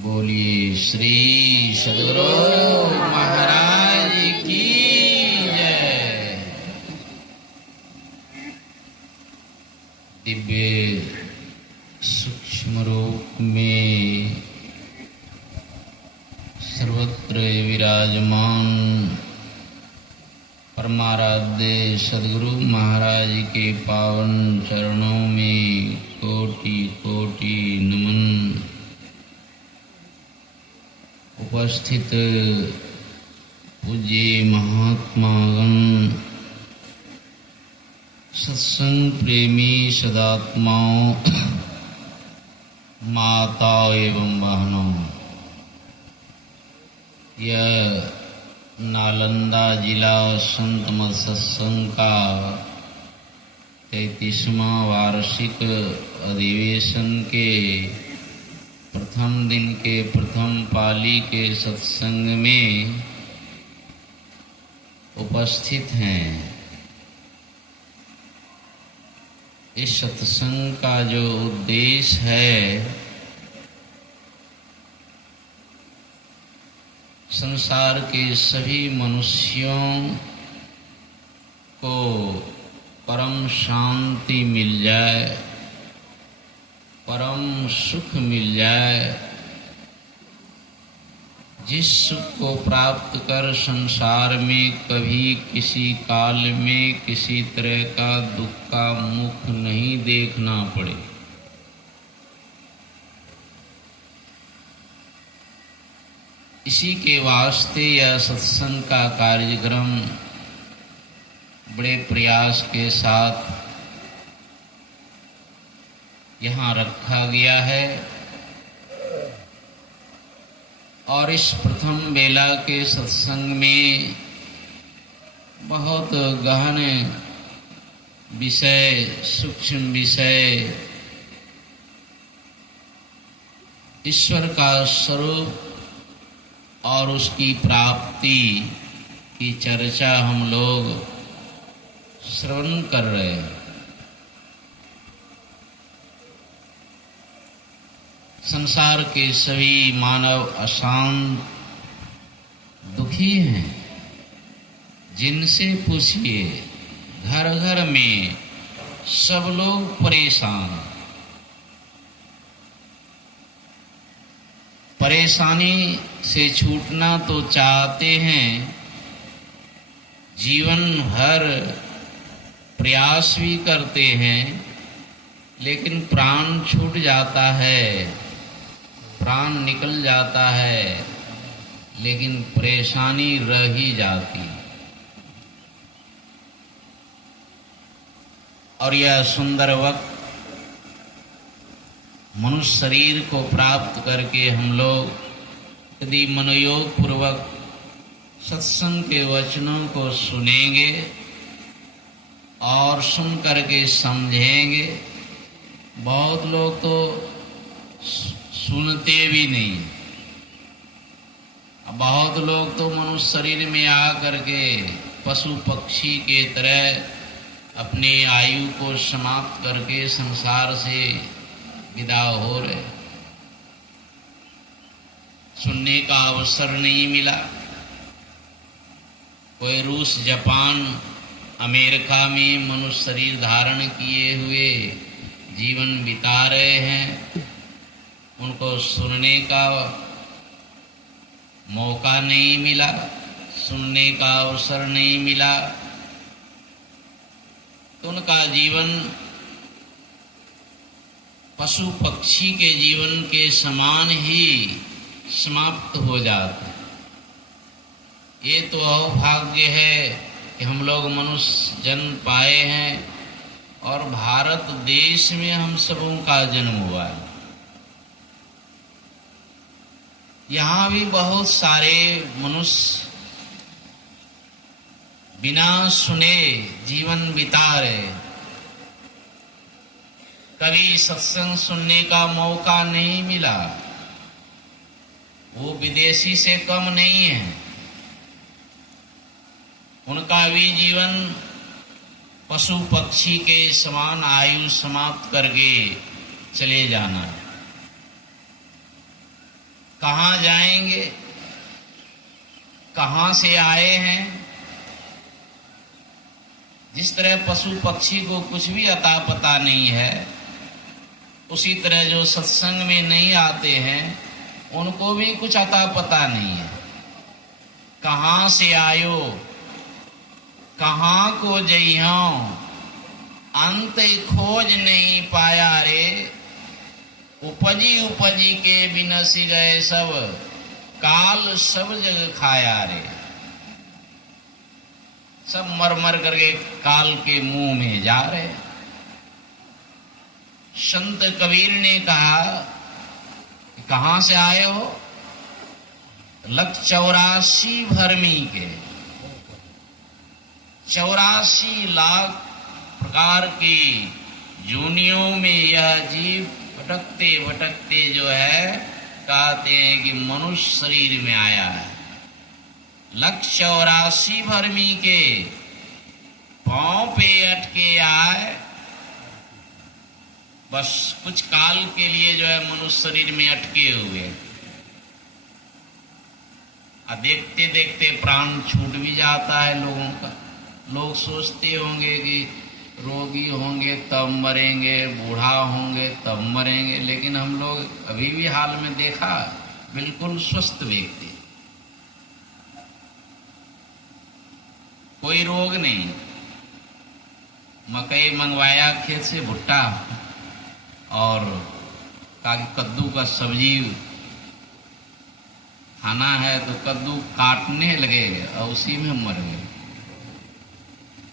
बोलिए श्री सद्गुरु महाराज की जय। दिव्य सूक्ष्म रूप में सर्वत्र विराजमान परमाराध्य सद्गुरु महाराज के पावन चरणों में कोटि कोटि नमन। उपस्थित पूज्य महात्मागण, सत्संग प्रेमी सदात्माओं, माताओं एवं बहनों, यह नालंदा जिला संत मत सत्संग का 33वां वार्षिक अधिवेशन के प्रथम दिन के प्रथम पाली के सत्संग में उपस्थित हैं। इस सत्संग का जो उद्देश्य है, संसार के सभी मनुष्यों को परम शांति मिल जाए, परम सुख मिल जाए, जिस सुख को प्राप्त कर संसार में कभी किसी काल में किसी तरह का दुख का मुख नहीं देखना पड़े। इसी के वास्ते यह सत्संग का कार्यक्रम बड़े प्रयास के साथ यहाँ रखा गया है। और इस प्रथम बेला के सत्संग में बहुत गहन विषय, सूक्ष्म विषय, ईश्वर का स्वरूप और उसकी प्राप्ति की चर्चा हम लोग श्रवण कर रहे हैं। संसार के सभी मानव अशांत, दुखी हैं। जिनसे पूछिए, घर घर में सब लोग परेशान। परेशानी से छूटना तो चाहते हैं, जीवन भर प्रयास भी करते हैं, लेकिन प्राण छूट जाता है, प्राण निकल जाता है, लेकिन परेशानी रह ही जाती। और यह सुंदर वक्त मनुष्य शरीर को प्राप्त करके हम लोग यदि मनोयोग पूर्वक सत्संग के वचनों को सुनेंगे और सुन करके समझेंगे। बहुत लोग तो सुनते भी नहीं, बहुत लोग तो मनुष्य शरीर में आ करके पशु पक्षी के तरह अपनी आयु को समाप्त करके संसार से विदा हो रहे। सुनने का अवसर नहीं मिला। कोई रूस, जापान, अमेरिका में मनुष्य शरीर धारण किए हुए जीवन बिता रहे हैं, उनको सुनने का मौका नहीं मिला, सुनने का अवसर नहीं मिला, तो उनका जीवन पशु पक्षी के जीवन के समान ही समाप्त हो जाता है। ये तो अभाग्य है कि हम लोग मनुष्य जन्म पाए हैं और भारत देश में हम सबों का जन्म हुआ है। यहाँ भी बहुत सारे मनुष्य बिना सुने जीवन बिता रहे। कभी सत्संग सुनने का मौका नहीं मिला। वो विदेशी से कम नहीं है। उनका भी जीवन पशु पक्षी के समान आयु समाप्त करके चले जाना है। कहाँ जाएंगे, कहाँ से आए हैं। जिस तरह पशु पक्षी को कुछ भी अता पता नहीं है, उसी तरह जो सत्संग में नहीं आते हैं उनको भी कुछ अता पता नहीं है। कहाँ से आयो, कहाँ को जइहो, अंत खोज नहीं पाया रे। उपजी उपजी के बिनसी गए सब, काल सब जग खाया रे। सब मर मर करके काल के मुंह में जा रहे। संत कबीर ने कहा, कहाँ से आए हो? 184 भरमी के, 84 लाख प्रकार की योनियों में यह जीव भटकते भटकते जो है कहते हैं कि मनुष्य शरीर में आया है। 184 भरमी के पांव पे अटके आए। बस कुछ काल के लिए जो है मनुष्य शरीर में अटके हुए, देखते देखते प्राण छूट भी जाता है लोगों का। लोग सोचते होंगे कि रोगी होंगे तब मरेंगे, बूढ़ा होंगे तब मरेंगे, लेकिन हम लोग अभी भी हाल में देखा बिल्कुल स्वस्थ व्यक्ति, कोई रोग नहीं। मकई मंगवाया खेत से, भुट्टा और कद्दू का सब्जी खाना है तो कद्दू काटने लगे और उसी में मर गए।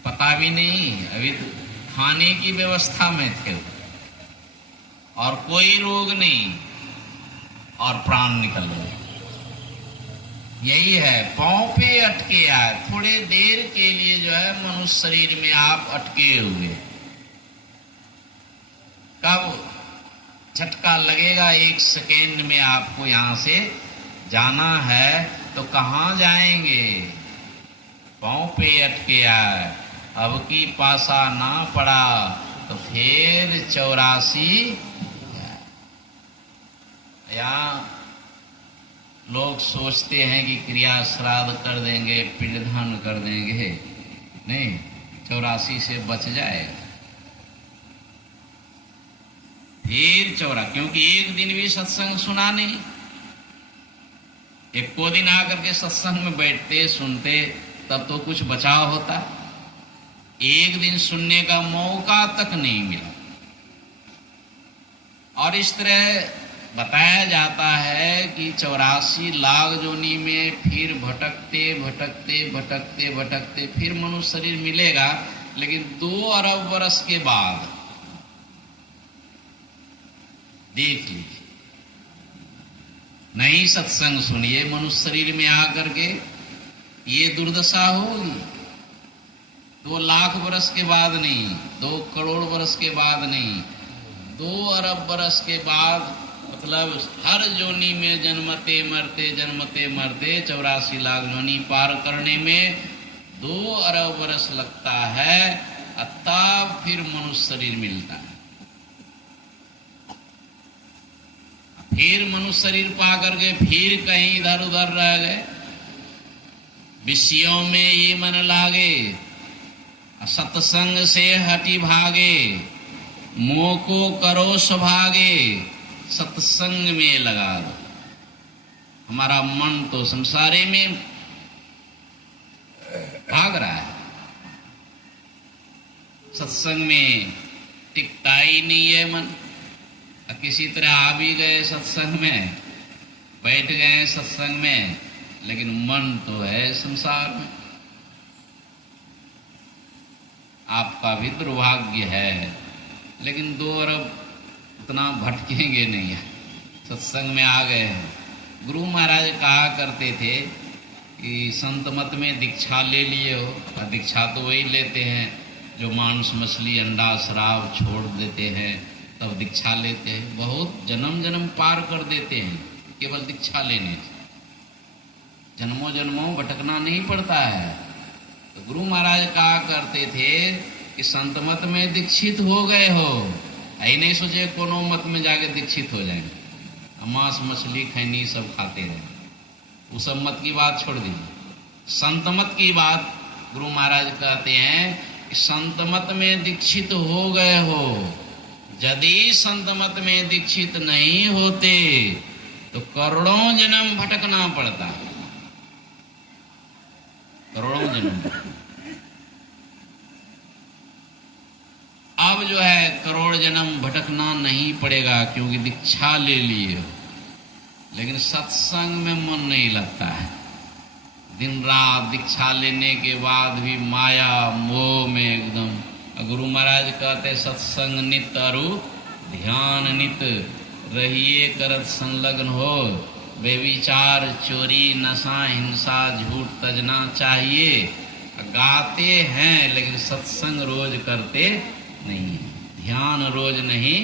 पता भी नहीं, अभी तो खाने की व्यवस्था में थे और कोई रोग नहीं और प्राण निकल गए। यही है, पांव पे अटके आए। थोड़े देर के लिए जो है मनुष्य शरीर में आप अटके हुए। कब झटका लगेगा, 1 सेकेंड में आपको यहां से जाना है तो कहाँ जाएंगे? पांव पे अटके आए। अब की पासा ना पड़ा तो फिर 84। यहाँ लोग सोचते हैं कि क्रिया श्राद्ध कर देंगे, पिंडदान कर देंगे, नहीं, 84 से बच जाएगा। फिर 84, क्योंकि एक दिन भी सत्संग सुना नहीं। एक को दिन आकर के सत्संग में बैठते सुनते तब तो कुछ बचाव होता। एक दिन सुनने का मौका तक नहीं मिला। और इस तरह बताया जाता है कि 84 लाख जोनी में फिर भटकते भटकते भटकते भटकते फिर मनुष्य शरीर मिलेगा, लेकिन 2 अरब वर्ष के बाद। देख लीजिए, नहीं सत्संग सुनिए, मनुष्य शरीर में आकर के ये दुर्दशा होगी 2 लाख वर्ष के बाद नहीं, 2 करोड़ वर्ष के बाद नहीं, 2 अरब वर्ष के बाद, मतलब हर जोनी में जन्मते मरते 84 लाख जोनी पार करने में 2 अरब वर्ष लगता है, तब फिर मनुष्य शरीर मिलता है। फिर मनुष्य शरीर पा करके फिर कहीं इधर उधर रह गए, विषयों में ये मन लागे, सत्संग से हटी भागे, मोह को करो सभागे, सत्संग में लगा दो। हमारा मन तो संसारे में भाग रहा है, सत्संग में टिकता ही नहीं है मन। किसी तरह आ भी गए सत्संग में, बैठ गए सत्संग में, लेकिन मन तो है संसार में। आपका भी दुर्भाग्य है, लेकिन 2 अरब उतना भटकेंगे नहीं है, सत्संग में आ गए हैं। गुरु महाराज कहा करते थे कि संत मत में दीक्षा ले लिए हो, और दीक्षा तो वही लेते हैं जो मांस मछली अंडा शराब छोड़ देते हैं, तब दीक्षा लेते हैं। बहुत जन्म जन्म पार कर देते हैं केवल दीक्षा लेने से, जन्मों जन्मों भटकना नहीं पड़ता है। तो गुरु महाराज कहा करते थे कि संत मत में दीक्षित हो गए हो, ऐ नहीं सोचे कोनो मत में जाके दीक्षित हो जाएंगे, मांस मछली खैनी सब खाते रहे, वो सब मत की बात छोड़ दीजिए। संत मत की बात गुरु महाराज कहते हैं कि संत मत में दीक्षित हो गए हो, यदि संत मत में दीक्षित नहीं होते तो करोड़ों जन्म भटकना पड़ता, करोड़ों जन्म। अब जो है करोड़ जन्म भटकना नहीं पड़ेगा, क्योंकि दीक्षा ले लिए हो। लेकिन सत्संग में मन नहीं लगता है, दिन रात दीक्षा लेने के बाद भी माया मोह में एकदम। गुरु महाराज कहते सत्संग नित अरु ध्यान नित, रहिए करत संलग्न हो, बेविचार चोरी नशा हिंसा झूठ तजना चाहिए। गाते हैं लेकिन सत्संग रोज करते नहीं, ध्यान रोज नहीं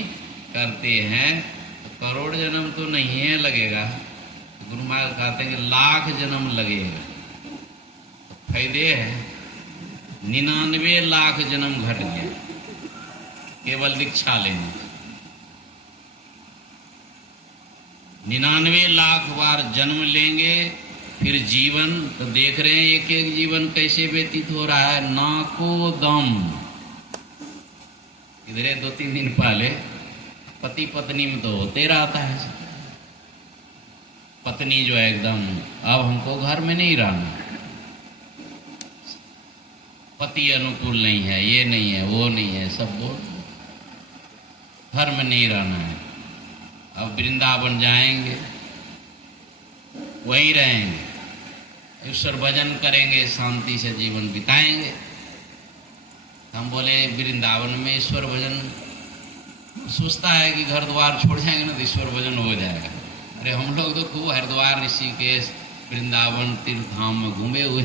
करते हैं, तो करोड़ जन्म तो नहीं है लगेगा। गुरु महाराज कहते हैं कि लाख जन्म लगेगा, तो फायदे है। 99 लाख जन्म घट गया केवल दीक्षा लेने, 99 लाख बार जन्म लेंगे, फिर जीवन तो देख रहे हैं एक एक जीवन कैसे व्यतीत हो रहा है, नाको दम। इधर 2-3 दिन पहले पति पत्नी में तो होते रहता है, पत्नी जो है एकदम अब हमको घर में नहीं रहना, पति अनुकूल नहीं है, ये नहीं है वो नहीं है, सब बोल घर में नहीं रहना है, अब वृंदावन जाएंगे, वहीं रहेंगे, ईश्वर भजन करेंगे, शांति से जीवन बिताएंगे। हम बोले वृंदावन में ईश्वर भजन, सोचता है कि घर द्वार छोड़ जाएंगे ना तो ईश्वर भजन हो जाएगा। अरे हम लोग तो खूब हरिद्वार ऋषिकेश वृंदावन तीर्थ धाम में घूमे हुए,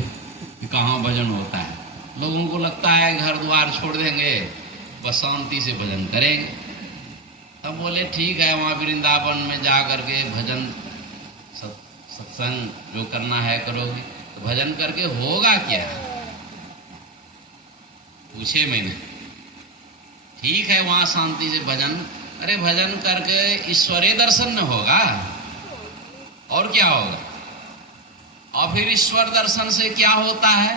कहाँ भजन होता है। लोगों को लगता है घर द्वार छोड़ देंगे बस शांति से भजन करेंगे। तब बोले ठीक है, वहाँ वृंदावन में जा करके भजन सत्संग जो करना है करोगे, तो भजन करके होगा क्या, पूछे मैंने। ठीक है वहाँ शांति से भजन, अरे भजन करके ईश्वरीय दर्शन न होगा और क्या होगा। और फिर ईश्वर दर्शन से क्या होता है,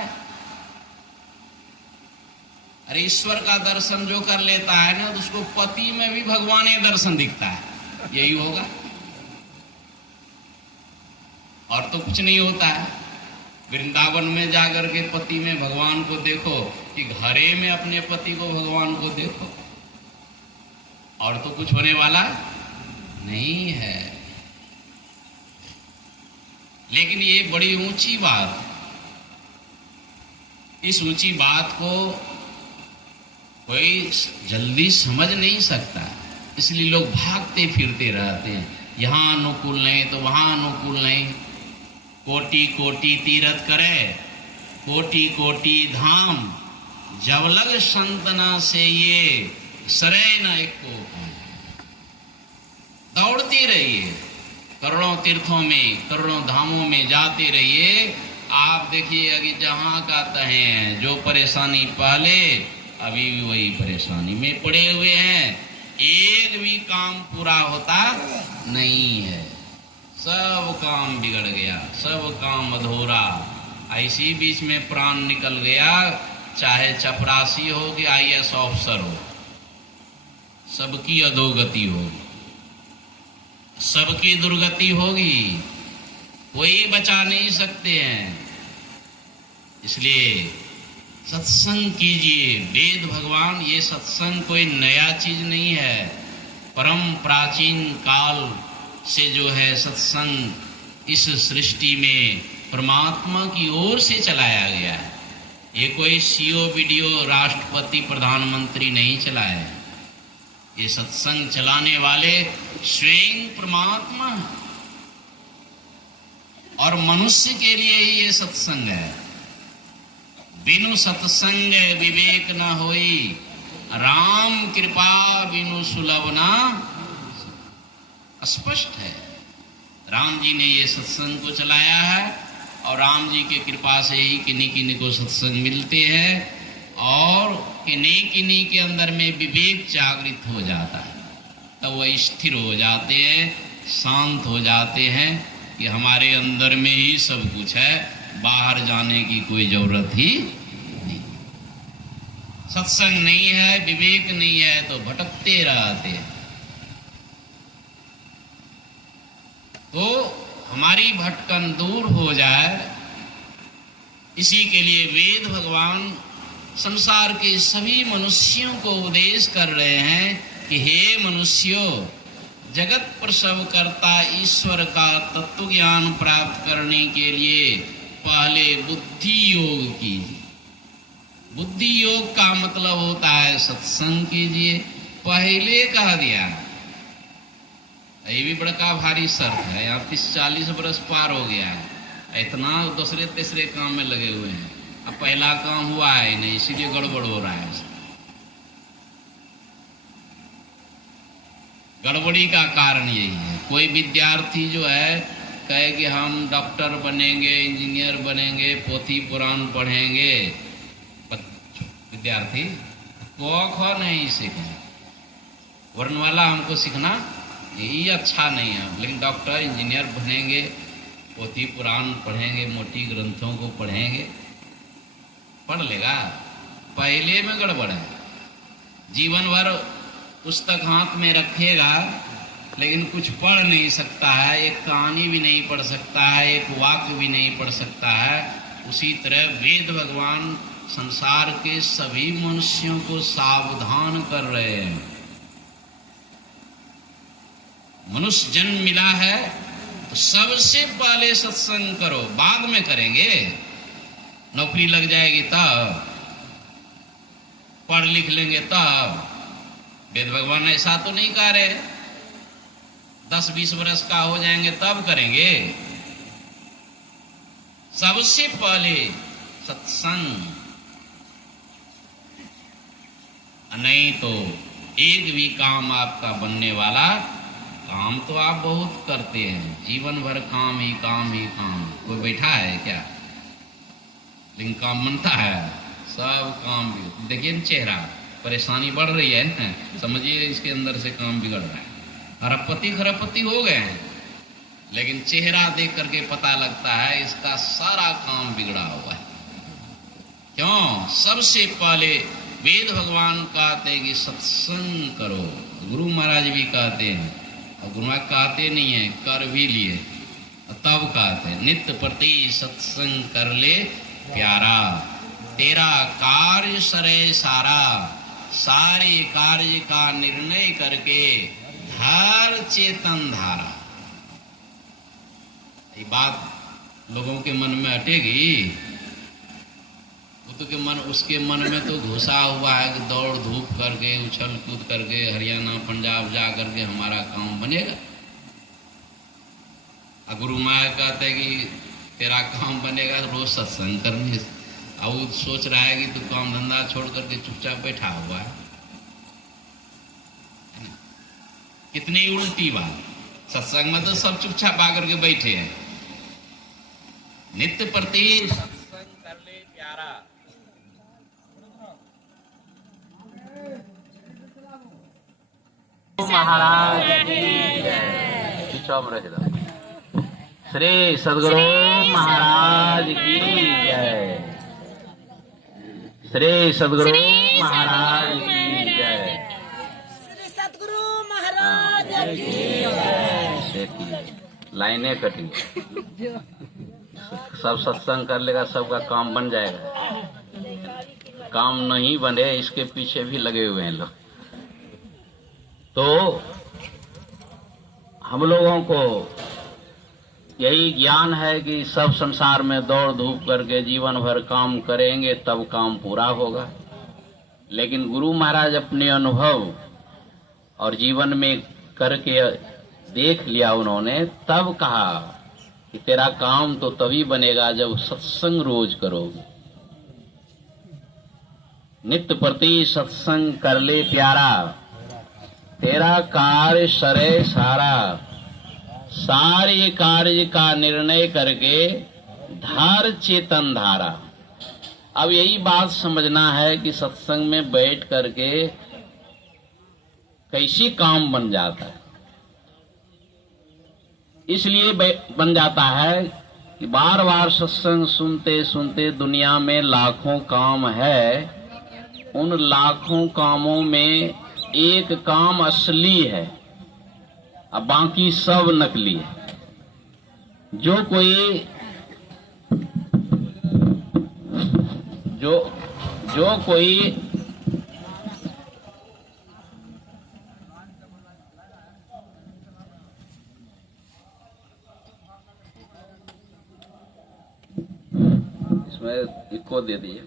अरे ईश्वर का दर्शन जो कर लेता है ना तो उसको पति में भी भगवान ही दर्शन दिखता है, यही होगा और तो कुछ नहीं होता है। वृंदावन में जाकर के पति में भगवान को देखो कि घरे में अपने पति को भगवान को देखो, और तो कुछ होने वाला नहीं है। लेकिन ये बड़ी ऊंची बात, इस ऊंची बात को कोई जल्दी समझ नहीं सकता, इसलिए लोग भागते फिरते रहते हैं, यहाँ अनुकूल नहीं तो वहाँ अनुकूल नहीं, कोटि कोटि तीरथ करे कोटि कोटि धाम, जब लग संतना से ये सरे न एको। दौड़ते रहिए, करोड़ों तीर्थों में, करोड़ों धामों में जाते रहिए। आप देखिए अभी जहां का तहे हैं, जो परेशानी पहले अभी भी वही परेशानी में पड़े हुए हैं। एक भी काम पूरा होता नहीं है, सब काम बिगड़ गया, सब काम अधूरा। ऐसी बीच में प्राण निकल गया, चाहे चपरासी हो कि IAS ऑफिसर हो, सबकी अधोगति होगी, सबकी दुर्गति होगी, कोई बचा नहीं सकते हैं। इसलिए सत्संग कीजिए। वेद भगवान, ये सत्संग कोई नया चीज नहीं है, परम प्राचीन काल से जो है सत्संग इस सृष्टि में परमात्मा की ओर से चलाया गया है। ये कोई CO वीडियो राष्ट्रपति प्रधानमंत्री नहीं चलाया है, ये सत्संग चलाने वाले स्वयं परमात्मा है। और मनुष्य के लिए ही ये सत्संग है। बिनु सत्संग विवेक न होई, राम कृपा बिनु सुलभ ना। स्पष्ट है, राम जी ने ये सत्संग को चलाया है और राम जी की कृपा से ही किन्हीं किन्हीं को सत्संग मिलते हैं और किन्हीं किन्हीं के अंदर में विवेक जागृत हो जाता है, तब वह स्थिर हो जाते हैं, शांत हो जाते हैं कि हमारे अंदर में ही सब कुछ है, बाहर जाने की कोई जरूरत ही नहीं। सत्संग नहीं है, विवेक नहीं है तो भटकते रहते हैं। तो हमारी भटकन दूर हो जाए, इसी के लिए वेद भगवान संसार के सभी मनुष्यों को उपदेश कर रहे हैं कि हे मनुष्यों, जगत प्रसव करता ईश्वर का तत्व ज्ञान प्राप्त करने के लिए पहले बुद्धि योग कीजिए। बुद्धि योग का मतलब होता है सत्संग कीजिए, पहले कह दिया। ये भी बड़का भारी शर्त है, यहाँ 30-40 बरस पार हो गया है, इतना दूसरे तीसरे काम में लगे हुए हैं, अब पहला काम हुआ है नहीं, इसीलिए गड़बड़ हो रहा है। गड़बड़ी का कारण यही है। कोई विद्यार्थी जो है कहे कि हम डॉक्टर बनेंगे, इंजीनियर बनेंगे, पोथी पुराण पढ़ेंगे, विद्यार्थी को ख नहीं सीखें, वर्णमाला हमको सीखना ये अच्छा नहीं है, लेकिन डॉक्टर इंजीनियर बनेंगे, पोथी पुराण पढ़ेंगे, मोटी ग्रंथों को पढ़ेंगे, पढ़ लेगा। पहले में गड़बड़ है। जीवन भर पुस्तक हाथ में रखेगा लेकिन कुछ पढ़ नहीं सकता है, एक कहानी भी नहीं पढ़ सकता है, एक वाक्य भी नहीं पढ़ सकता है। उसी तरह वेद भगवान संसार के सभी मनुष्यों को सावधान कर रहे हैं। मनुष्य जन्म मिला है तो सबसे पहले सत्संग करो, बाद में करेंगे, नौकरी लग जाएगी तब, पढ़ लिख लेंगे तब। वेद भगवान ऐसा तो नहीं कह रहे 10-20 वर्ष का हो जाएंगे तब करेंगे। सबसे पहले सत्संग, नहीं तो एक भी काम आपका बनने वाला। काम तो आप बहुत करते हैं, जीवन भर काम ही काम ही काम। कोई बैठा है क्या? लेकिन काम बनता है, सब काम भी। देखिए न चेहरा, परेशानी बढ़ रही है ना, समझिए इसके अंदर से काम बिगड़ रहा है। अरबपति खरबपति हो गए हैं, लेकिन चेहरा देख करके पता लगता है इसका सारा काम बिगड़ा हुआ है। क्यों? सबसे पहले वेद भगवान कहते हैं कि सत्संग करो। गुरु महाराज भी कहते हैं, और गुरु महाराज कहते नहीं है, कर भी लिए तब कहते हैं, नित्य प्रति सत्संग कर ले प्यारा, तेरा कार्य सरे सारा, सारे कार्य का निर्णय करके धर चेतन धारा। ये बात लोगों के मन में हटेगी? तो के मन, उसके मन में तो घुसा हुआ है कि दौड़ धूप करके, उछल कूद करके हरियाणा पंजाब जा करके हमारा काम बनेगा। गुरु माया कहते हैं कि तेरा काम बनेगा रोज सत्संग करने से। अब वो सोच रहा है कि तू काम धंधा छोड़ करके चुपचाप बैठा हुआ है ना? कितनी उल्टी बात। सत्संग में तो सब चुपचाप आकर के बैठे हैं। नित्य प्रति सत्संग कर ले प्यारा। महाराज की जय। चुपचाप रह जा। श्री सद्गुरु महाराज की जय। श्री सद्गुरु महाराज की जय। श्री सद्गुरु महाराज की जय। देखिए लाइनें कटी। सब सत्संग कर लेगा, सबका काम बन जाएगा। काम नहीं बने इसके पीछे भी लगे हुए हैं लोग। तो हम लोगों को यही ज्ञान है कि सब संसार में दौड़ धूप करके जीवन भर काम करेंगे तब काम पूरा होगा। लेकिन गुरु महाराज अपने अनुभव और जीवन में करके देख लिया उन्होंने, तब कहा कि तेरा काम तो तभी बनेगा जब सत्संग रोज करोगे। नित्य प्रति सत्संग कर ले प्यारा, तेरा कार्य सरे सारा। सारे कार्य का निर्णय करके धार चेतन धारा। अब यही बात समझना है कि सत्संग में बैठ करके कैसे काम बन जाता है। इसलिए बन जाता है कि बार बार सत्संग सुनते सुनते दुनिया में लाखों काम है। उन लाखों कामों में एक काम असली है, अब बाकी सब नकली है। जो कोई इसमें इको दे दीजिए।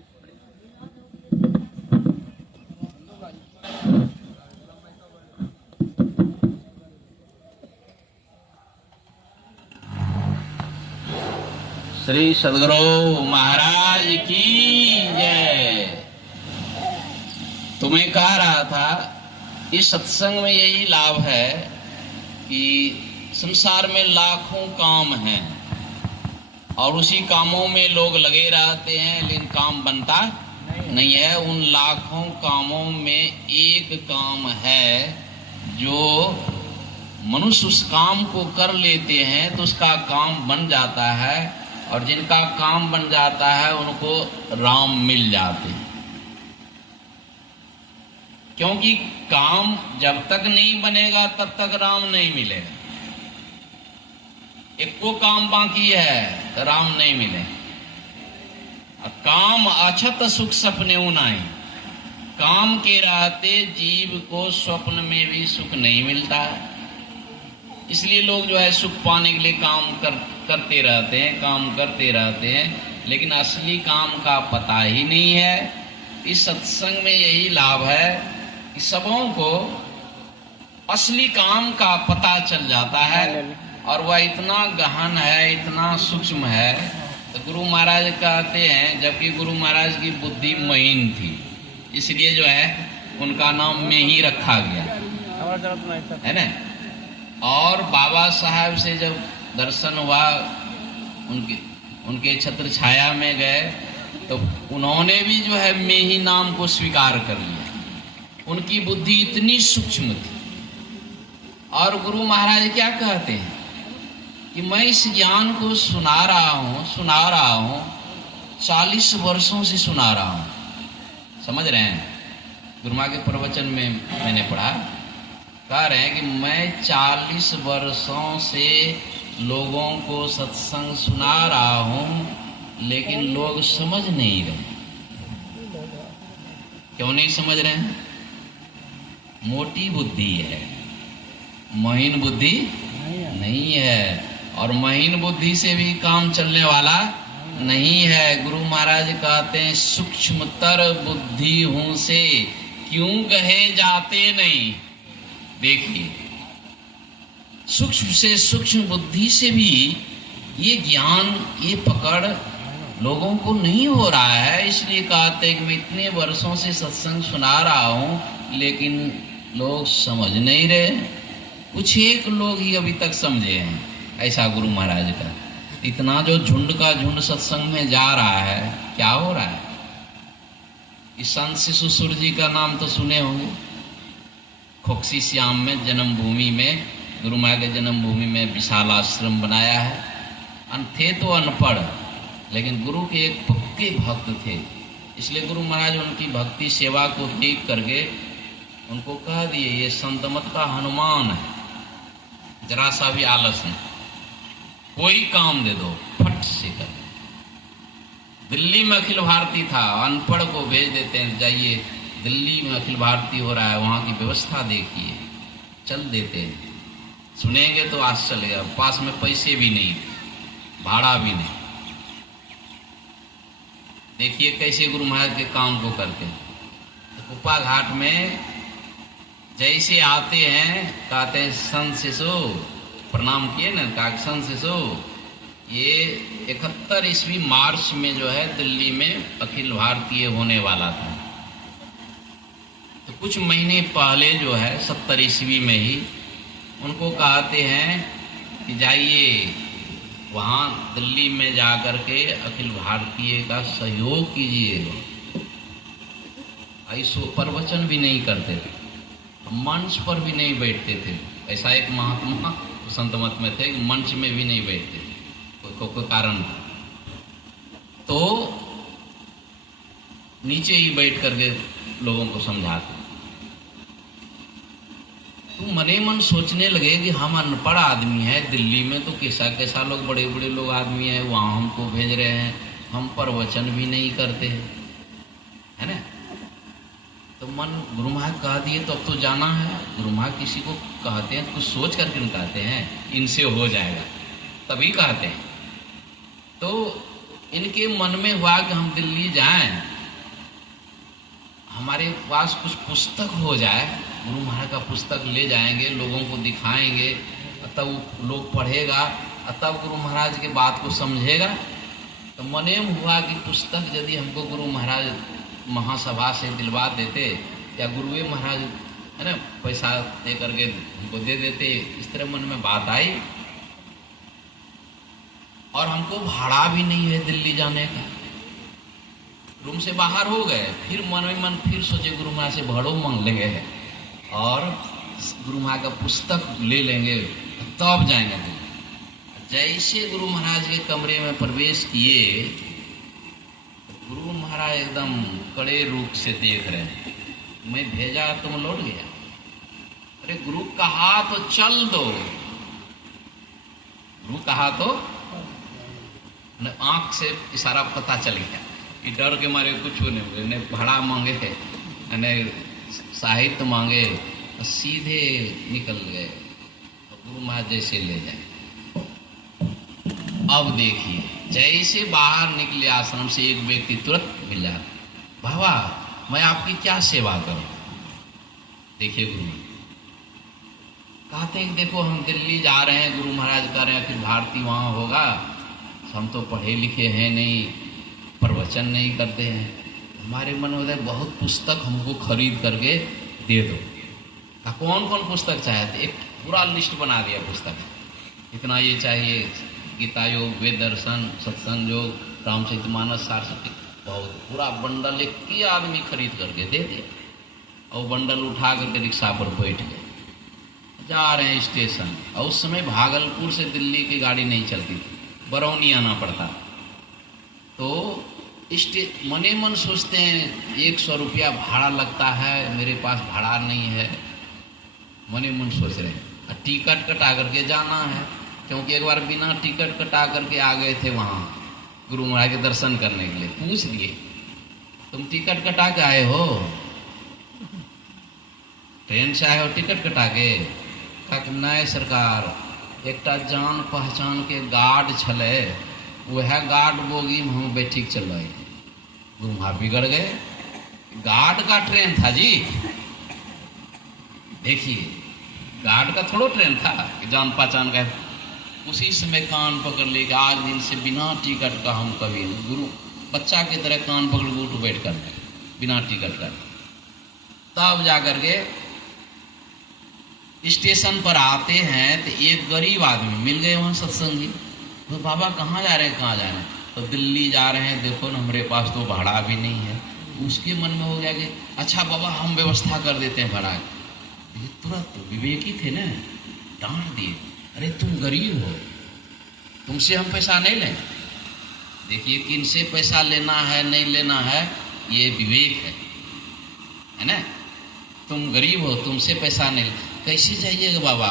श्री सद्गुरु महाराज की जय। तुम्हें कह रहा था इस सत्संग में यही लाभ है कि संसार में लाखों काम हैं और उसी कामों में लोग लगे रहते हैं, लेकिन काम बनता नहीं है। उन लाखों कामों में एक काम है जो मनुष्य उस काम को कर लेते हैं तो उसका काम बन जाता है, और जिनका काम बन जाता है उनको राम मिल जाते हैं। क्योंकि काम जब तक नहीं बनेगा तब तक राम नहीं मिलेगा। एक को काम बाकी है तो राम नहीं मिले। काम अछत सुख सपने उनाई। काम के रहते जीव को स्वप्न में भी सुख नहीं मिलता है। इसलिए लोग जो है सुख पाने के लिए काम करते रहते हैं, काम करते रहते हैं, लेकिन असली काम का पता ही नहीं है। इस सत्संग में यही लाभ है कि सबों को असली काम का पता चल जाता है, और वह इतना गहन है, इतना सूक्ष्म है। तो गुरु महाराज कहते हैं, जबकि गुरु महाराज की बुद्धि महीन थी, इसलिए जो है उनका नाम में ही रखा गया है ना। और बाबा साहब से जब दर्शन हुआ, उनके छत्र छाया में गए तो उन्होंने भी जो है मैं ही नाम को स्वीकार कर लिया। उनकी बुद्धि इतनी सूक्ष्म थी। और गुरु महाराज क्या कहते हैं कि मैं इस ज्ञान को सुना रहा हूँ 40 वर्षों से सुना रहा हूँ। समझ रहे हैं? गुरु माँ के प्रवचन में मैंने पढ़ा, कह रहे हैं कि मैं 40 वर्षों से लोगों को सत्संग सुना रहा हूँ, लेकिन लोग समझ नहीं रहे। क्यों नहीं समझ रहे हैं? मोटी बुद्धि है, महीन बुद्धि नहीं है, और महीन बुद्धि से भी काम चलने वाला नहीं है। गुरु महाराज कहते हैं सूक्ष्मतर बुद्धि हूं से क्यों कहे जाते नहीं। देखिए, सूक्ष्म से सूक्ष्म बुद्धि से भी ये ज्ञान, ये पकड़ लोगों को नहीं हो रहा है, इसलिए कहते हैं कि मैं इतने वर्षों से सत्संग सुना रहा हूँ लेकिन लोग समझ नहीं रहे। कुछ एक लोग ही अभी तक समझे हैं, ऐसा गुरु महाराज का। इतना जो झुंड का झुंड सत्संग में जा रहा है, क्या हो रहा है? इस संत शिशु सूर्य जी का नाम तो सुने होंगे। खोक्सी श्याम में जन्मभूमि में, गुरु महाराज के जन्मभूमि में विशाल आश्रम बनाया है। थे तो अनपढ़, लेकिन गुरु के एक पक्के भक्त थे, इसलिए गुरु महाराज उनकी भक्ति सेवा को देख करके उनको कह दिए, ये संत मत का हनुमान है, जरा सा भी आलस नहीं, कोई काम दे दो फट से कर। दिल्ली में अखिल भारती था, अनपढ़ को भेज देते हैं, जाइए दिल्ली में अखिल भारती हो रहा है, वहाँ की व्यवस्था देखिए, चल देते हैं। सुनेंगे तो आश्चर्य लगेगा, पास में पैसे भी नहीं, भाड़ा भी नहीं। देखिए कैसे गुरु महाराज के काम को करते हैं। तो कुप्पा घाट में जैसे आते हैं, कहते हैं संत शिशु, प्रणाम किए ना, कहा संत शिशु, ये 71 ईस्वी मार्च में जो है दिल्ली में अखिल भारतीय होने वाला था। तो कुछ महीने पहले जो है 70 ईस्वी में ही उनको कहते हैं कि जाइए वहाँ दिल्ली में जा कर के अखिल भारतीय का सहयोग कीजिएगा। ऐसो प्रवचन भी नहीं करते थे, मंच पर भी नहीं बैठते थे। ऐसा एक महात्मा संत मत में थे, मंच में भी नहीं बैठते थे, कोई कारण था। तो नीचे ही बैठ करके लोगों को समझाते। तो मने मन सोचने लगे कि हम अनपढ़ आदमी है, दिल्ली में तो कैसा कैसा लोग, बड़े बड़े लोग आदमी है, वहाँ हमको भेज रहे हैं, हम प्रवचन भी नहीं करते हैं, है ना। तो मन गुरु महाराज कह दिए तो अब तो जाना है। गुरु महाराज किसी को कहते हैं, कुछ सोच करके नहीं कहते हैं, इनसे हो जाएगा तभी कहते हैं। तो इनके मन में हुआ कि हम दिल्ली जाएं, हमारे पास कुछ पुस्तक हो जाए, गुरु महाराज का पुस्तक ले जाएंगे, लोगों को दिखाएंगे, तब लोग पढ़ेगा, तब गुरु महाराज के बात को समझेगा। तो मने में हुआ कि पुस्तक यदि हमको गुरु महाराज महासभा से दिलवा देते, या गुरुए महाराज है ना पैसा दे करके हमको दे देते, इस तरह मन में बात आई। और हमको भाड़ा भी नहीं है दिल्ली जाने का, रूम से बाहर हो गए। फिर मन में मन फिर सोचे गुरु महाराज से भाड़ो मांग लेंगे और गुरु महाराज का पुस्तक ले लेंगे, तब जाएंगे दिल्ली। जैसे गुरु महाराज के कमरे में प्रवेश किए, गुरु महाराज एकदम कड़े रूप से देख रहे हैं, मैं भेजा तुम लौट गया। अरे गुरु कहा तो चल दो, गुरु कहा तो आंख से इशारा पता चल गया कि डर के मारे कुछ नहीं, ने भाड़ा मांगे थे, ने साहित्य मांगे, सीधे निकल गए। गुरु महाराज जैसे ले जाए। अब देखिए जैसे बाहर निकले आश्रम से, एक व्यक्ति तुरंत मिल जाए, बाबा मैं आपकी क्या सेवा करूं। देखिए गुरु कहते हैं, देखो हम दिल्ली जा रहे हैं, गुरु महाराज कह रहे हैं कि भारती वहाँ होगा, हम तो पढ़े लिखे हैं नहीं, प्रवचन नहीं करते हैं, हमारे मन में बहुत पुस्तक हमको खरीद करके दे दो। कौन कौन पुस्तक चाहते, एक पूरा लिस्ट बना दिया पुस्तक, इतना ये चाहिए, गीता योग, वेद दर्शन, सत्संग योग, रामचरितमानस, सारस्वती, बहुत पूरा बंडल एक ही आदमी खरीद करके दे दिया। और बंडल उठा करके रिक्शा पर बैठ गए, जा रहे हैं स्टेशन। और उस समय भागलपुर से दिल्ली की गाड़ी नहीं चलती थी, बरौनी आना पड़ता। तो मने मन सोचते हैं 100 रुपया भाड़ा लगता है, मेरे पास भाड़ा नहीं है, मने मन सोच रहे हैं। टिकट कटा करके जाना है, क्योंकि एक बार बिना टिकट कटा करके आ गए थे वहाँ गुरु महाराज के दर्शन करने के लिए। पूछ लिए, तुम टिकट कटा के आए हो, ट्रेन से आए हो टिकट कटा के? नहीं सरकार, एक जान पहचान के गार्ड छले, वह गार्ड बोगी में हम बैठी चल रहे। गुरु महाराज बिगड़ गए, गार्ड का ट्रेन था जी। देखिए गार्ड का थोड़ा ट्रेन था कि जान पहचान का, उसी समय कान पकड़ ले कि आज दिन से बिना टिकट का हम कभी गुरु बच्चा की तरह कान पकड़ के उठ बैठ कर बिना टिकट का। तब जाकर के स्टेशन पर आते हैं तो एक गरीब आदमी मिल गए वहाँ सत्संगी। तो बाबा कहाँ जा रहे हैं, कहाँ जा रहे हैं? तो दिल्ली जा रहे हैं, देखो ना हमारे पास तो भाड़ा भी नहीं है। उसके मन में हो गया कि अच्छा बाबा हम व्यवस्था कर देते हैं भाड़ा। तुरंत विवेकी थे ना, डांट दिए, अरे तुम गरीब हो, तुमसे हम पैसा नहीं लें। देखिए किन से पैसा लेना है नहीं लेना है ये विवेक है ना। तुम गरीब हो, तुमसे पैसा नहीं, कैसे जाइएगा बाबा,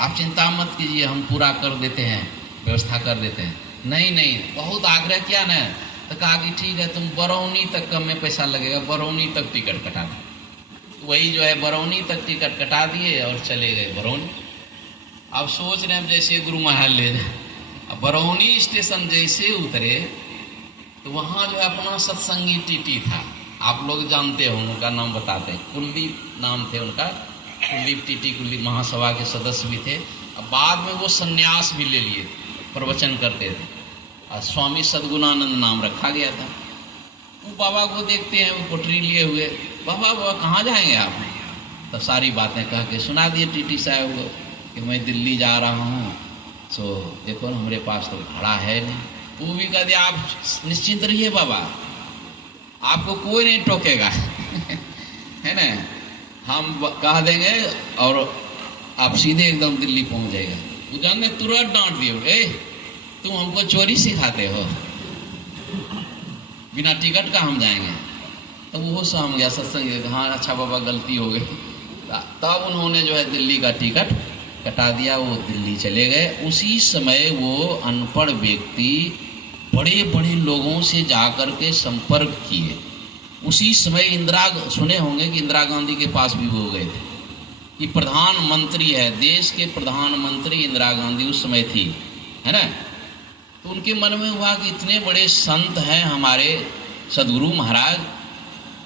आप चिंता मत कीजिए, हम पूरा कर देते हैं, व्यवस्था कर देते हैं। नहीं नहीं, बहुत आग्रह किया ना, तो कहा कि ठीक है तुम बरौनी तक कम में पैसा लगेगा, बरौनी तक टिकट कटा दो। वही जो है बरौनी तक टिकट कटा दिए और चले गए बरौनी। अब सोच रहे हैं जैसे गुरु महाराज ले जाए। अब बरौनी स्टेशन जैसे उतरे तो वहाँ जो है अपना सत्संगी टीटी था, आप लोग जानते हो, उनका नाम बताते हैं, कुलदीप नाम थे उनका, कुलदीप टीटी, कुलदीप महासभा के सदस्य भी थे। अब बाद में वो संन्यास भी ले लिए, प्रवचन करते थे, और स्वामी सद्गुणानंद नाम रखा गया था। वो बाबा को देखते हैं, वो कोठरी लिए हुए, बाबा बाबा कहाँ जाएंगे आप? तो सारी बातें कह के सुना दिए टीटी साहब को कि मैं दिल्ली जा रहा हूँ, सो देखो ना हमारे पास तो भाड़ा है नहीं। वो भी कह दिया आप निश्चिंत रहिए बाबा, आपको कोई नहीं टोकेगा है ना, हम कह देंगे और आप सीधे एकदम दिल्ली पहुंच जाएगा। वो जान तुरंत डांट दिए, तुम हमको चोरी सिखाते हो, बिना टिकट का हम जाएंगे। तो वो सहम गया सत्संग, हाँ अच्छा बाबा गलती हो गई। तब उन्होंने जो है दिल्ली का टिकट कटा दिया, वो दिल्ली चले गए। उसी समय वो अनपढ़ व्यक्ति बड़े बड़े लोगों से जाकर के संपर्क किए। उसी समय सुने होंगे कि इंदिरा गांधी के पास भी वो गए थे, कि प्रधानमंत्री है, देश के प्रधानमंत्री इंदिरा गांधी उस समय थी, है ना। तो उनके मन में हुआ कि इतने बड़े संत हैं हमारे सदगुरु महाराज,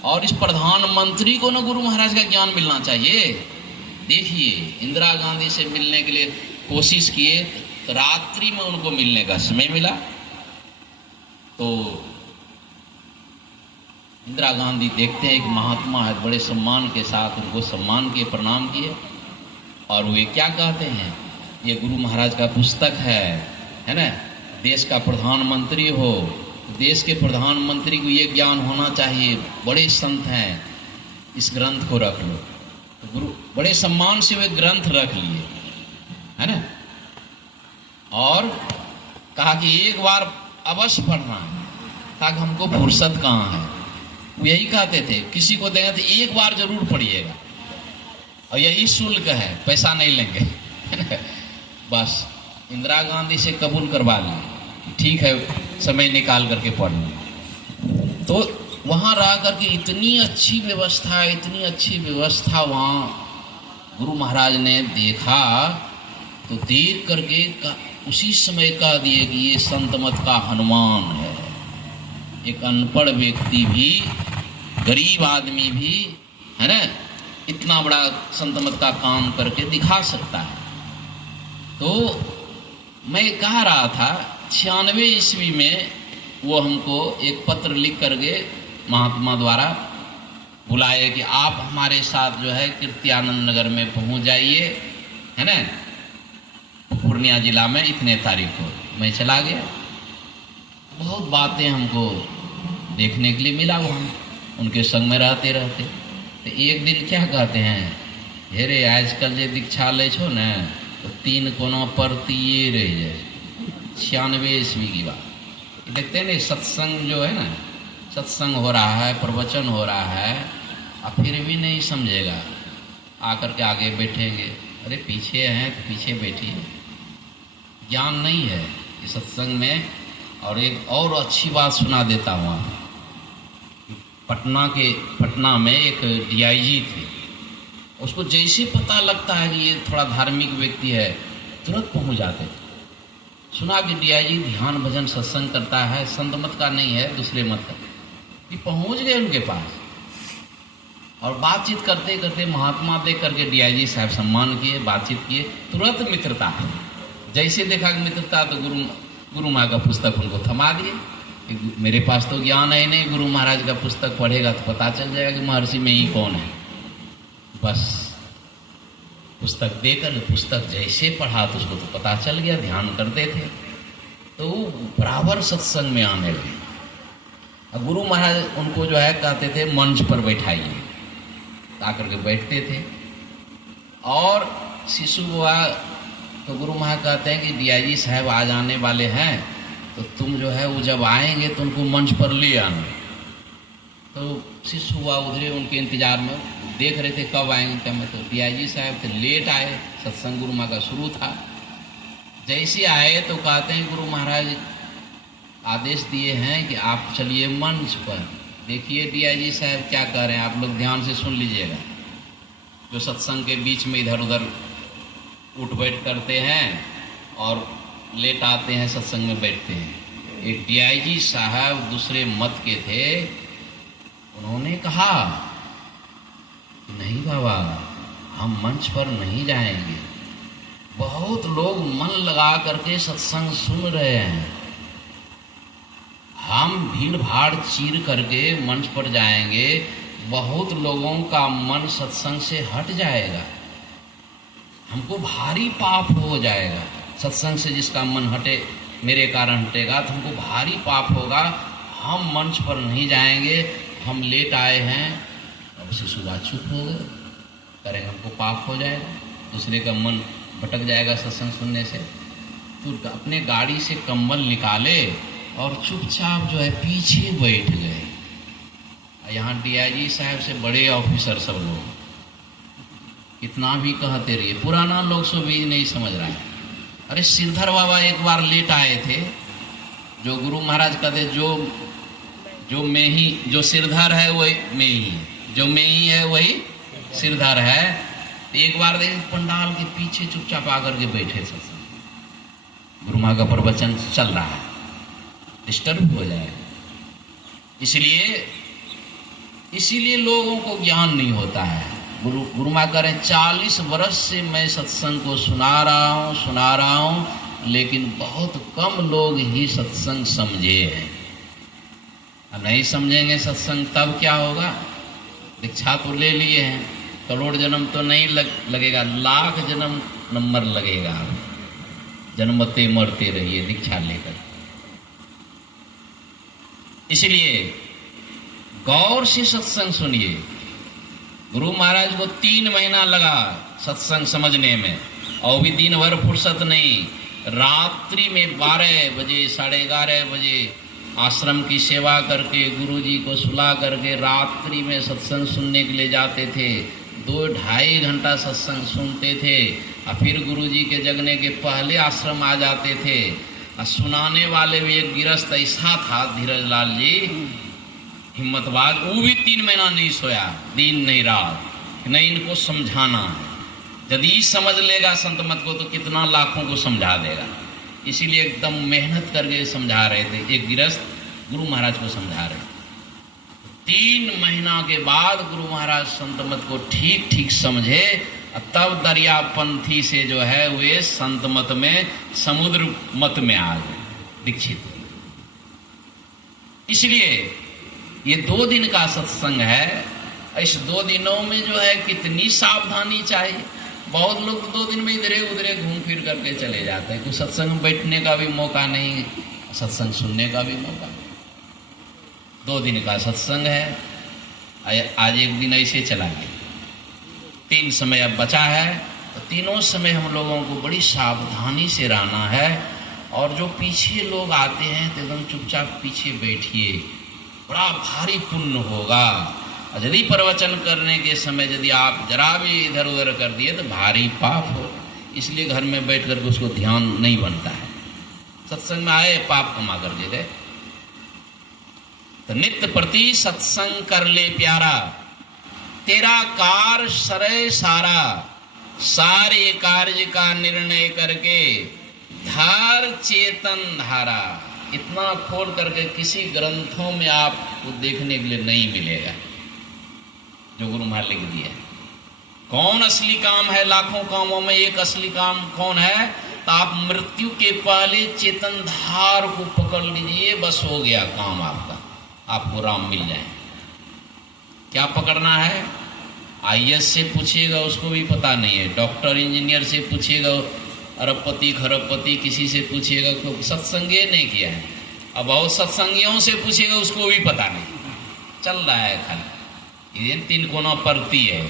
और इस प्रधानमंत्री को ना गुरु महाराज का ज्ञान मिलना चाहिए। देखिए इंदिरा गांधी से मिलने के लिए कोशिश किए, तो रात्रि में उनको मिलने का समय मिला। तो इंदिरा गांधी देखते हैं एक महात्मा है, बड़े सम्मान के साथ उनको सम्मान किए, प्रणाम किए, और वे क्या कहते हैं, ये गुरु महाराज का पुस्तक है ना, देश का प्रधानमंत्री हो, देश के प्रधानमंत्री को ये ज्ञान होना चाहिए, बड़े संत हैं, इस ग्रंथ को रख लो। तो गुरु बड़े सम्मान से वे ग्रंथ रख लिए, है ना, और कहा कि एक बार अवश्य पढ़ना है, ताकि हमको फुर्सत कहाँ है। वो यही कहते थे, किसी को देंगे तो एक बार जरूर पढ़िएगा, और यही शुल्क है, पैसा नहीं लेंगे बस इंदिरा गांधी से कबूल करवा लें, ठीक है समय निकाल करके पढ़ लें। तो वहाँ रह करके इतनी अच्छी व्यवस्था वहाँ गुरु महाराज ने देखा, तो देख करके उसी समय कह दिए कि ये संत मत का हनुमान है। एक अनपढ़ व्यक्ति भी, गरीब आदमी भी, है ना, इतना बड़ा संत मत का काम करके दिखा सकता है। तो मैं कह रहा था 96 ईस्वी में वो हमको एक पत्र लिख करके महात्मा द्वारा बुलाए कि आप हमारे साथ जो है कीर्त्यानंद नगर में पहुंच जाइए, है ना, पूर्णिया जिला में इतने तारीख को। मैं चला गया, बहुत बातें हमको देखने के लिए मिला वहाँ, उनके संग में रहते रहते। तो एक दिन क्या कहते हैं, हेरे आजकल जो दीक्षा ले छो न, तो 3 कोना परतिए रह जाए। 96 ईस्वी की बात। देखते हैं ना, सत्संग जो है ना, सत्संग हो रहा है, प्रवचन हो रहा है, अब फिर भी नहीं समझेगा, आकर के आगे बैठेंगे, अरे पीछे हैं तो पीछे बैठिए, ज्ञान नहीं है इस सत्संग में। और एक और अच्छी बात सुना देता हूँ आपको, पटना में एक DIG थे, उसको जैसे पता लगता है कि ये थोड़ा धार्मिक व्यक्ति है, तुरंत पहुँच जाते। सुना कि DIG ध्यान भजन सत्संग करता है, संत मत का नहीं है, दूसरे मत का। कि पहुँच गए उनके पास, और बातचीत करते करते महात्मा देख करके DIG साहब सम्मान किए, बातचीत किए, तुरंत मित्रता जैसे देखा कि मित्रता तो गुरु माँ का पुस्तक उनको थमा दिए। मेरे पास तो ज्ञान है नहीं, गुरु महाराज का पुस्तक पढ़ेगा तो पता चल जाएगा कि महर्षि में ही कौन है। बस पुस्तक देकर पुस्तक जैसे पढ़ा तो उसको तो पता चल गया, ध्यान करते थे तो बराबर सत्संग में आने लगे। गुरु महाराज उनको जो है कहते थे मंच पर बैठाइए, आकर के बैठते थे। और शिशु हुआ तो गुरु महाराज कहते हैं कि डीआईजी साहब आ जाने वाले हैं, तो तुम जो है वो जब आएंगे तो उनको मंच पर ले आना। तो शिशु हुआ उधरे उनके इंतजार में देख रहे थे कब आएंगे क्या। मैं तो डीआईजी साहब थे, लेट आए, सत्संग गुरु माँ का शुरू था। जैसे आए तो कहते हैं गुरु महाराज आदेश दिए हैं कि आप चलिए मंच पर। देखिए डीआईजी साहब क्या कह रहे हैं, आप लोग ध्यान से सुन लीजिएगा। जो सत्संग के बीच में इधर उधर उठ बैठ करते हैं और लेट आते हैं, सत्संग में बैठते हैं। एक डीआईजी साहब दूसरे मत के थे, उन्होंने कहा नहीं बाबा, हम मंच पर नहीं जाएंगे, बहुत लोग मन लगा करके सत्संग सुन रहे हैं, हम भीड़ भाड़ चीर करके मंच पर जाएंगे, बहुत लोगों का मन सत्संग से हट जाएगा, हमको भारी पाप हो जाएगा। सत्संग से जिसका मन हटे, मेरे कारण हटेगा तो हमको भारी पाप होगा, हम मंच पर नहीं जाएंगे, हम लेट आए हैं। अब शिशुआ चुप हो गए, करेंगे हमको पाप हो जाएगा, दूसरे का मन भटक जाएगा सत्संग सुनने से। तो अपने गाड़ी से कंबल निकाले और चुपचाप जो है पीछे बैठ गए। यहाँ डीआईजी साहब से बड़े ऑफिसर सब लोग कितना भी कहते रहिए, पुराना लोग सो भी नहीं समझ रहा है। अरे सिरधर बाबा एक बार लेट आए थे, जो गुरु महाराज कहते जो सिरधर है वही में ही है, जो में ही है वही सिरधर है। एक बार देख पंडाल के पीछे चुपचाप आकर के बैठे सत्संग, गुरु माँ का प्रवचन चल रहा है, डिस्टर्ब हो जाएगा। इसीलिए लोगों को ज्ञान नहीं होता है। गुरु माँ कह रहे हैं 40 वर्ष से मैं सत्संग को सुना रहा हूँ, लेकिन बहुत कम लोग ही सत्संग समझे हैं। नहीं समझेंगे सत्संग तब क्या होगा। दीक्षा तो ले लिए हैं, करोड़ जन्म तो नहीं लगेगा, लाख जन्म नंबर लगेगा। जन्मते मरते रहिए दीक्षा लेकर। इसलिए गौर से सत्संग सुनिए। गुरु महाराज को 3 महीना लगा सत्संग समझने में, और भी दिन भर फुर्सत नहीं। रात्रि में 12 बजे 11:30 बजे आश्रम की सेवा करके गुरुजी को सुला करके रात्रि में सत्संग सुनने के लिए जाते थे। 2-2.5 घंटा सत्संग सुनते थे, और फिर गुरुजी के जगने के पहले आश्रम आ जाते थे। और सुनाने वाले भी एक गिरस्त ऐसा था, धीरज लाल जी हिम्मतवाद, वो भी 3 महीना नहीं सोया, दिन नहीं रात, नहीं इनको समझाना है। यदि समझ लेगा संत मत को तो कितना लाखों को समझा देगा। इसीलिए एकदम मेहनत करके समझा रहे थे। एक गिरस्त गुरु महाराज को समझा रहे। 3 महीना के बाद गुरु महाराज संत मत को ठीक ठीक समझे, तब दरियापंथी से जो है वे संत मत में, समुद्र मत में आ गए, दीक्षित। इसलिए ये 2 दिन का सत्संग है। इस 2 दिनों में जो है कितनी सावधानी चाहिए। बहुत लोग 2 दिन में इधरे उधरे घूम फिर करके चले जाते हैं, कुछ सत्संग में बैठने का भी मौका नहीं, सत्संग सुनने का भी मौका नहीं। 2 दिन का सत्संग है, आज एक दिन ऐसे चला गया। 3 समय अब बचा है, तो तीनों समय हम लोगों को बड़ी सावधानी से रहना है। और जो पीछे लोग आते हैं तो एकदम चुपचाप पीछे बैठिए, बड़ा भारी पुण्य होगा। यदि प्रवचन करने के समय यदि आप जरा भी इधर उधर कर दिए तो भारी पाप हो। इसलिए घर में बैठ करके उसको ध्यान नहीं बनता है। सत्संग में आए पाप कमा कर दे गए। तो नित्य प्रति सत्संग कर ले प्यारा, तेरा कार सरय सारा, सारे कार्य का निर्णय करके धार चेतन धारा। इतना खोल करके किसी ग्रंथों में आपको देखने के लिए नहीं मिलेगा जो गुरु महाराज लिख दिया है। कौन असली काम है? लाखों कामों में एक असली काम कौन है? तो आप मृत्यु के पहले चेतन धार को पकड़ लीजिए, बस हो गया काम आपका, आपको राम मिल जाए। क्या पकड़ना है? आईएएस से पूछिएगा उसको भी पता नहीं है, डॉक्टर इंजीनियर से पूछिएगा, अरबपति खरबपति किसी से पूछिएगा तो सत्संग नहीं किया है। अब और सत्संगियों से पूछिएगा उसको भी पता नहीं, चल रहा है खाली, ये 3 कोना परती है।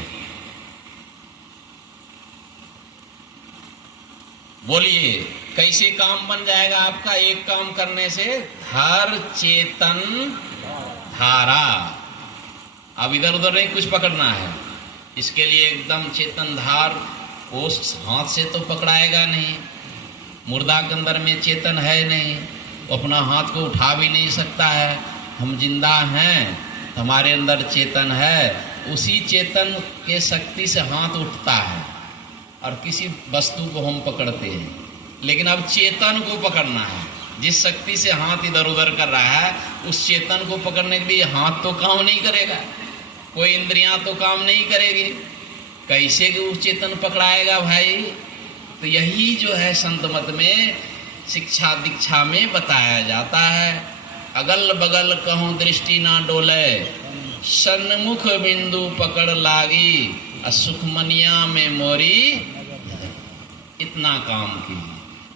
बोलिए कैसे काम बन जाएगा आपका? एक काम करने से, हर चेतन धारा। अब इधर उधर नहीं कुछ पकड़ना है, इसके लिए एकदम चेतन धार को हाथ से तो पकड़ाएगा नहीं, मुर्दा के अंदर में चेतन है नहीं, वो अपना हाथ को उठा भी नहीं सकता है। हम जिंदा हैं, हमारे अंदर चेतन है, उसी चेतन के शक्ति से हाथ उठता है और किसी वस्तु को हम पकड़ते हैं। लेकिन अब चेतन को पकड़ना है, जिस शक्ति से हाथ इधर उधर कर रहा है, उस चेतन को पकड़ने के लिए हाथ तो काम नहीं करेगा, कोई इंद्रियां तो काम नहीं करेगी, कैसे कि उस चेतन पकड़ाएगा भाई? तो यही जो है संत मत में, शिक्षा दीक्षा में बताया जाता है। अगल बगल कहूँ दृष्टि ना डोले, सन्मुख बिंदु पकड़ लागी, सुखमनिया में मोरी, इतना काम की।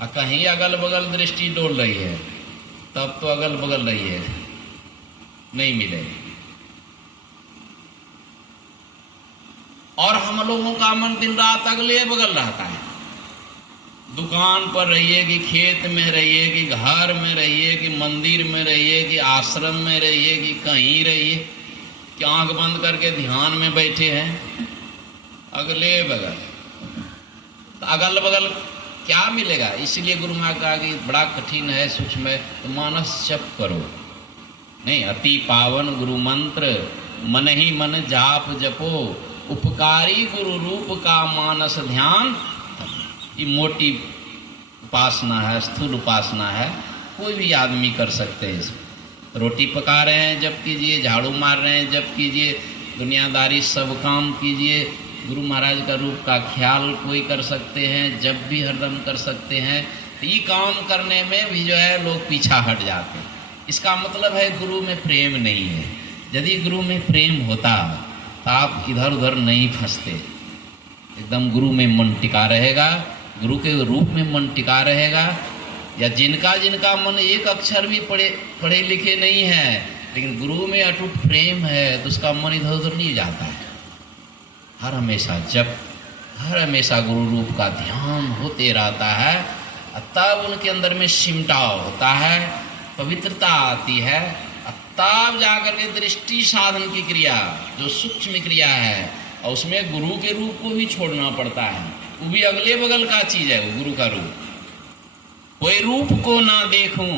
कहीं अगल बगल दृष्टि डोल रही है तब तो अगल बगल रही है, नहीं मिलेगी। और हम लोगों का मन दिन रात अगले बगल रहता है, दुकान पर रहिए कि खेत में रहिए कि घर में रहिए कि मंदिर में रहिए कि आश्रम में रहिए कि कहीं रहिए, कि आंख बंद करके ध्यान में बैठे हैं, अगले बगल। तो अगल बगल क्या मिलेगा? इसलिए गुरु माँ कहा कि बड़ा कठिन है, सूक्ष्म है, तो मानस जप करो। नहीं, अति पावन गुरु मंत्र, मन ही मन जाप जपो, उपकारी गुरु रूप का मानस ध्यान। ये मोटी उपासना है, स्थूल उपासना है, कोई भी आदमी कर सकते हैं इसमें। रोटी पका रहे हैं जब कीजिए, झाड़ू मार रहे हैं जब कीजिए, दुनियादारी सब काम कीजिए, गुरु महाराज का रूप का ख्याल कोई कर सकते हैं, जब भी हरदम कर सकते हैं। तो ये काम करने में भी जो है लोग पीछा हट जाते हैं। इसका मतलब है गुरु में प्रेम नहीं है। यदि गुरु में प्रेम होता तो आप इधर उधर नहीं फंसते, एकदम गुरु में मन टिका रहेगा, गुरु के रूप में मन टिका रहेगा। या जिनका जिनका मन एक अक्षर भी पढ़े लिखे नहीं है, लेकिन गुरु में अटूट प्रेम है, तो उसका मन इधर उधर नहीं जाता है। हर हमेशा जब हर हमेशा गुरु रूप का ध्यान होते रहता है, तब उनके अंदर में सिमटाव होता है, पवित्रता आती है, तब जाकर के दृष्टि साधन की क्रिया जो सूक्ष्म क्रिया है, और उसमें गुरु के रूप को भी छोड़ना पड़ता है। वो भी अगले बगल का चीज है, वो गुरु का रूप। कोई रूप को ना देखूं,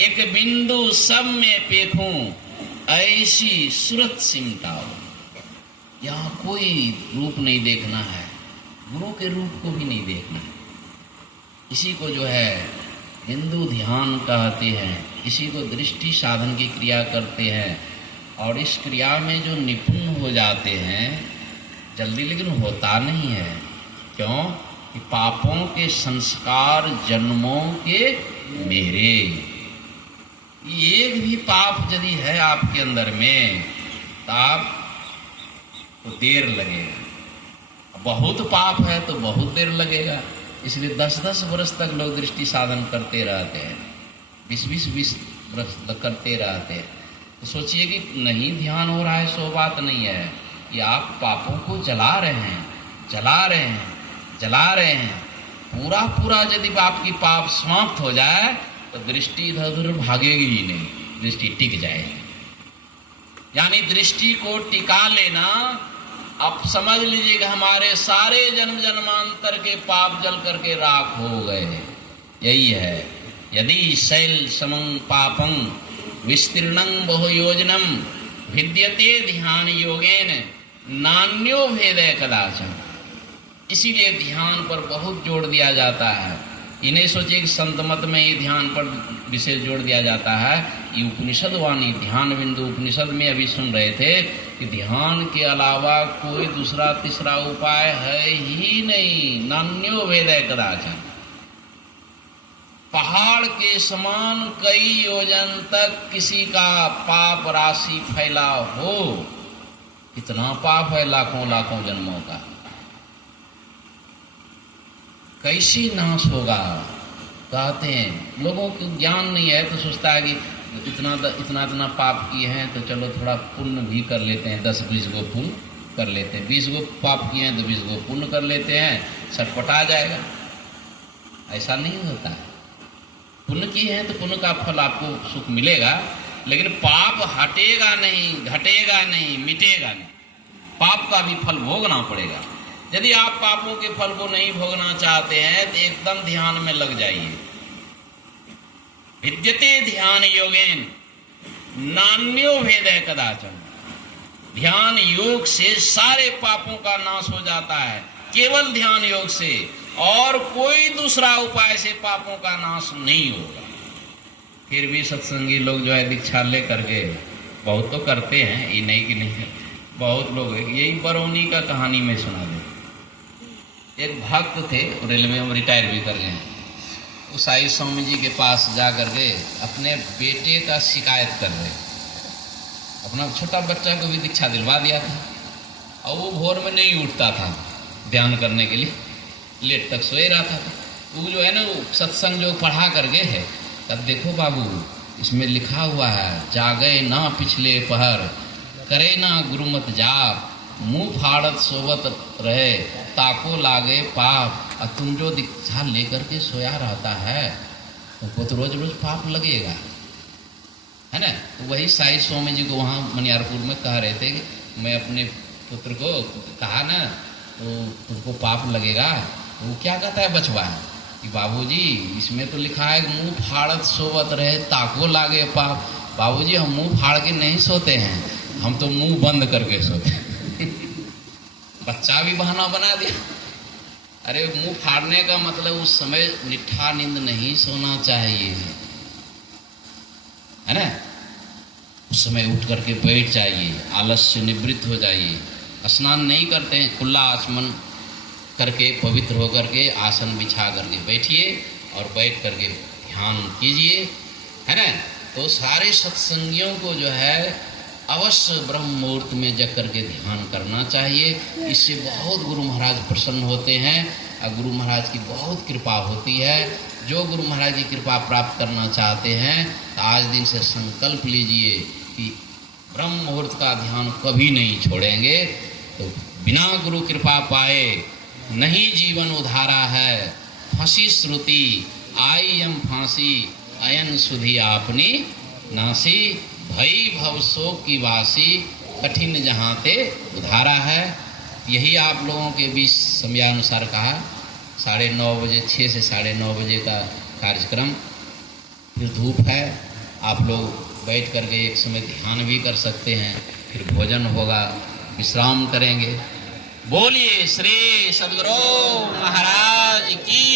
एक बिंदु सब में पेखूं, ऐसी सूरत सिमटाओ। यहाँ कोई रूप नहीं देखना है, गुरु के रूप को भी नहीं देखना है। इसी को जो है हिंदू ध्यान कहते हैं, इसी को दृष्टि साधन की क्रिया करते हैं। और इस क्रिया में जो निपुण हो जाते हैं जल्दी, लेकिन होता नहीं है। क्यों? कि पापों के संस्कार जन्मों के मेरे। एक भी पाप यदि है आपके अंदर में तो आपको देर लगेगा, बहुत पाप है तो बहुत देर लगेगा। इसलिए 10-10 वर्ष तक लोग दृष्टि साधन करते रहते हैं, 20-20 वर्ष तक करते रहते हैं। तो सोचिए कि नहीं ध्यान हो रहा है, सो बात नहीं है, ये आप पापों को जला रहे हैं, जला रहे हैं, जला रहे हैं। पूरा पूरा यदि आपकी पाप समाप्त हो जाए तो दृष्टि इधर उधर भागेगी ही नहीं, दृष्टि टिक जाएगी। यानी दृष्टि को टिका लेना, आप समझ लीजिए हमारे सारे जन्म जन्मांतर के पाप जल करके राख हो गए। यही है, यदि शैल समं पापं विस्तीर्णं बहुयोजनम विद्यते ध्यान योगेन नान्यो भेदे कदाचन। इसीलिए ध्यान पर बहुत जोर दिया जाता है। ये नहीं सोचिए कि संत मत में ही ध्यान पर विशेष जोर दिया जाता है। ये उपनिषद वाणी ध्यान बिंदु उपनिषद में अभी सुन रहे थे कि ध्यान के अलावा कोई दूसरा तीसरा उपाय है ही नहीं, नान्यो भेदे कदाचन। पहाड़ के समान कई योजन तक किसी का पाप राशि फैला हो, कितना पाप है लाखों लाखों जन्मों का, कैसे नाश होगा। कहते हैं लोगों को ज्ञान नहीं है तो सोचता है कि इतना पाप किए हैं तो चलो थोड़ा पुण्य भी कर लेते हैं, 10-20 गो पुण्य कर लेते हैं, 20 गो पाप किए हैं तो 20 गो पुण्य कर लेते हैं, छटपटा जाएगा। ऐसा नहीं होता है। पुण्य किए हैं तो पुण्य का फल आपको सुख मिलेगा, लेकिन पाप हटेगा नहीं, घटेगा नहीं, मिटेगा नहीं, पाप का भी फल भोगना पड़ेगा। यदि आप पापों के फल को नहीं भोगना चाहते हैं तो एकदम ध्यान में लग जाइए। विद्यते ध्यान योगेन नान्यो भेदः कदाचन। ध्यान योग से सारे पापों का नाश हो जाता है, केवल ध्यान योग से, और कोई दूसरा उपाय से पापों का नाश नहीं होगा। फिर भी सत्संगी लोग जो है दीक्षा ले करके बहुत तो करते हैं, ये नहीं कि नहीं, बहुत लोग यही बरौनी का कहानी में सुना दे। एक भक्त थे, रेलवे में रिटायर भी कर गए, वो साई स्वामी जी के पास जा करके अपने बेटे का शिकायत कर रहे। अपना छोटा बच्चा को भी दीक्षा दिलवा दिया था और वो भोर में नहीं उठता था ध्यान करने के लिए, लेट तक सोए रहता था। वो जो है ना, वो सत्संग जो पढ़ा करके है, तब देखो बाबू इसमें लिखा हुआ है, जागे ना पिछले पहर, करे ना गुरुमत जाप, मुंह फाड़त सोवत रहे, ताको लागे पाप। और तुम जो दीक्षा लेकर के सोया रहता है तुमको तो रोज रोज पाप लगेगा, है ना। तो वही साई स्वामी जी को वहाँ मनियारपुर में कह रहे थे कि मैं अपने पुत्र को कहा ना तो तुमको पाप लगेगा। वो क्या कहता है बचवा कि बाबूजी इसमें तो लिखा है मुंह फाड़त सोवत रहे, ताको लागे पाप। बाबूजी हम मुंह फाड़ के नहीं सोते हैं, हम तो मुंह बंद करके सोते हैं। बच्चा भी बहाना बना दिया। अरे मुंह फाड़ने का मतलब उस समय निठा नींद नहीं सोना चाहिए, है ना। उस समय उठ करके बैठ जाइए, आलस्य निवृत्त हो जाइए। स्नान नहीं करते हैं, खुला आसमन करके पवित्र होकर के आसन बिछा करके बैठिए और बैठ करके ध्यान कीजिए, है ना। तो सारे सत्संगियों को जो है अवश्य ब्रह्म मुहूर्त में जग करके ध्यान करना चाहिए। इससे बहुत गुरु महाराज प्रसन्न होते हैं और गुरु महाराज की बहुत कृपा होती है। जो गुरु महाराज की कृपा प्राप्त करना चाहते हैं तो आज दिन से संकल्प लीजिए कि ब्रह्म मुहूर्त का ध्यान कभी नहीं छोड़ेंगे। तो बिना गुरु कृपा पाए नहीं जीवन उधारा है, फंसी श्रुति आई यम फांसी, अयन सुधी आपनी नासी, भई भव शोक की वासी, कठिन जहाँ ते उधारा है। यही आप लोगों के बीच समयानुसार कहा 9:30 बजे, 6 से 9:30 बजे का कार्यक्रम। फिर धूप है, आप लोग बैठ करके एक समय ध्यान भी कर सकते हैं, फिर भोजन होगा, विश्राम करेंगे। बोलिए श्री सद्गुरु महाराज की।